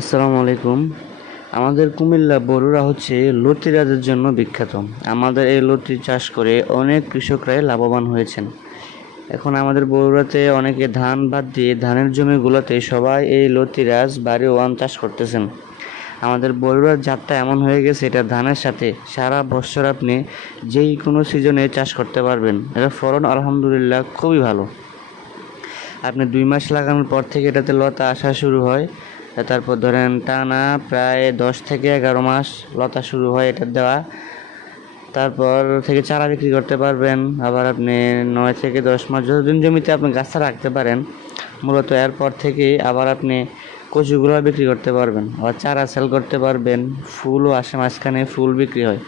আসসালামু আলাইকুম আমাদের কুমিল্লা বড়ুরা হচ্ছে লতি রাজের জন্য বিখ্যাত আমাদের এই লতি চাষ করে অনেক কৃষকরাই লাভবান হয়েছেন এখন আমাদের বড়ুরাতে অনেকে ধান বাদ দিয়ে ধানের জমিগুলোতে সবাই এই লতি রাজ বাড়ি ওয়ান চাষ করতেছেন আমাদের বড়ুরার জাতটা এমন হয়ে গেছে এটা ধানের সাথে সারা বছর আপনি যেই কোনো সিজনে চাষ করতে পারবেন এটা ফলন আলহামদুলিল্লাহ খুবই ভালো আপনি দুই মাস লাগানোর পর থেকে এটাতে লতা আসা শুরু হয় তারপর ধরেন টানা প্রায় দশ থেকে এগারো মাস লতা শুরু হয় এটার দেওয়া তারপর থেকে চারা বিক্রি করতে পারবেন আবার আপনি নয় থেকে দশ মাস যতদিন জমিতে আপনি গাছটা রাখতে পারেন মূলত এরপর থেকে আবার আপনি কচুগুলো বিক্রি করতে পারবেন আবার চারা সেল করতে পারবেন ফুলও আসে মাঝখানে ফুল বিক্রি হয়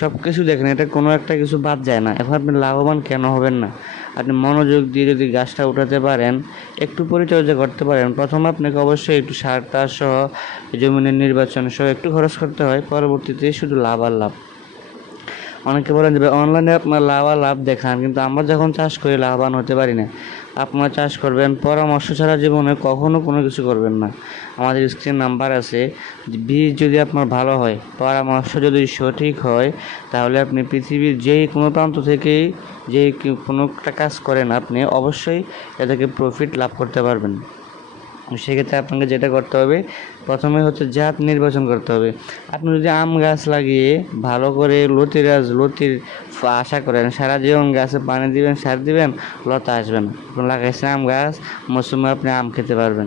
সব কিছু দেখেন এটা কোনো একটা কিছু বাদ যায় না এখন আপনি লাভবান কেন হবেন না আপনি মনোযোগ দিয়ে যদি গাছটা উঠাতে পারেন একটু পরিচর্যা করতে পারেন প্রথমে আপনাকে অবশ্যই একটু সার তার সহ জমিনের নির্বাচন সহ একটু খরচ করতে হয় পরবর্তীতে শুধু লাভ আর লাভ অনেকে বলেন যে অনলাইনে আপনার লাভ আর লাভ দেখান কিন্তু আমরা যখন চাষ করি লাভবান হতে পারি না আপনারা চাষ করবেন পরামর্শ ছাড়া জীবনে কখনো কোনো কিছু করবেন না আমাদের স্ক্রিন নাম্বার আছে বীজ যদি আপনার ভালো হয় পরামর্শ যদি সঠিক হয় তাহলে আপনি পৃথিবীর যে কোনো প্রান্ত থেকেই যে কোনো একটা কাজ করেন আপনি অবশ্যই এটাকে প্রফিট লাভ করতে পারবেন সেক্ষেত্রে আপনাকে যেটা করতে হবে প্রথমে হচ্ছে জাত নির্বাচন করতে হবে আপনি যদি আম গাছ লাগিয়ে ভালো করে লতির গাছ লতির আশা করেন সারা জীবন গাছে পানি দিবেন সার দিবেন লতা আসবেন আপনি লাগাইছেন আম গাছ মৌসুমে আপনি আম খেতে পারবেন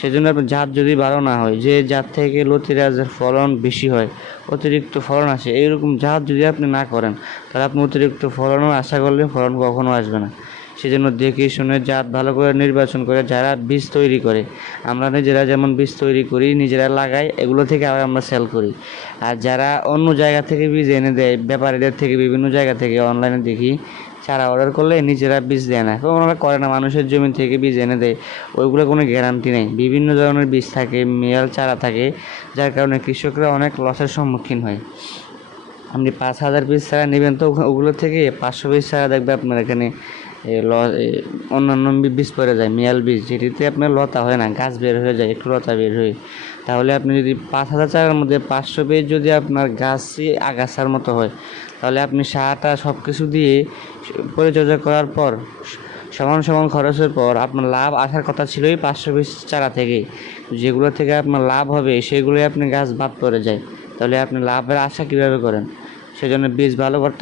সেই জন্য আপনার জাত যদি ভালো না হয় যে জাত থেকে লতিরাজের গাছের ফলন বেশি হয় অতিরিক্ত ফলন আসে এইরকম জাত যদি আপনি না করেন তাহলে আপনি অতিরিক্ত ফলনও আশা করলে ফলন কখনো আসবে না সেজন্য দেখে শুনে জাত ভালো করে নির্বাচন করে যারা বীজ তৈরি করে আমরা নিজেরা যেমন বীজ তৈরি করি নিজেরা লাগাই এগুলো থেকে আবার আমরা সেল করি আর যারা অন্য জায়গা থেকে বীজ এনে দেয় ব্যাপারীদের থেকে বিভিন্ন জায়গা থেকে অনলাইনে দেখি চারা অর্ডার করলে নিজেরা বীজ দেয় না এবং ওনারা করে না মানুষের জমি থেকে বীজ এনে দেয় ওইগুলো কোনো গ্যারান্টি নেই বিভিন্ন ধরনের বীজ থাকে মেয়াল চারা থাকে যার কারণে কৃষকরা অনেক লসের সম্মুখীন হয় আপনি পাঁচ হাজার পিস ছাড়া নেবেন তো ওগুলো থেকে পাঁচশো পিস ছাড়া দেখবে আপনার এখানে অন্যান্য বীজ পড়ে যায় মিয়াল বীজ যেটিতে আপনার লতা হয় না গাছ বের হয়ে যায় একটু লতা বের হয়ে তাহলে আপনি যদি পাঁচ হাজার চারার মধ্যে পাঁচশো বীজ যদি আপনার গাছই আগাছার মতো হয় তাহলে আপনি সারটা সব কিছু দিয়ে পরিচর্যা করার পর সমান সমান খরচের পর আপনার লাভ আসার কথা ছিলই পাঁচশো বীজ চারা থেকে যেগুলো থেকে আপনার লাভ হবে সেগুলোই আপনি গাছ বাদ পড়ে যায় তাহলে আপনি লাভের আশা কীভাবে করেন সেজন্য বীজ ভালো করতে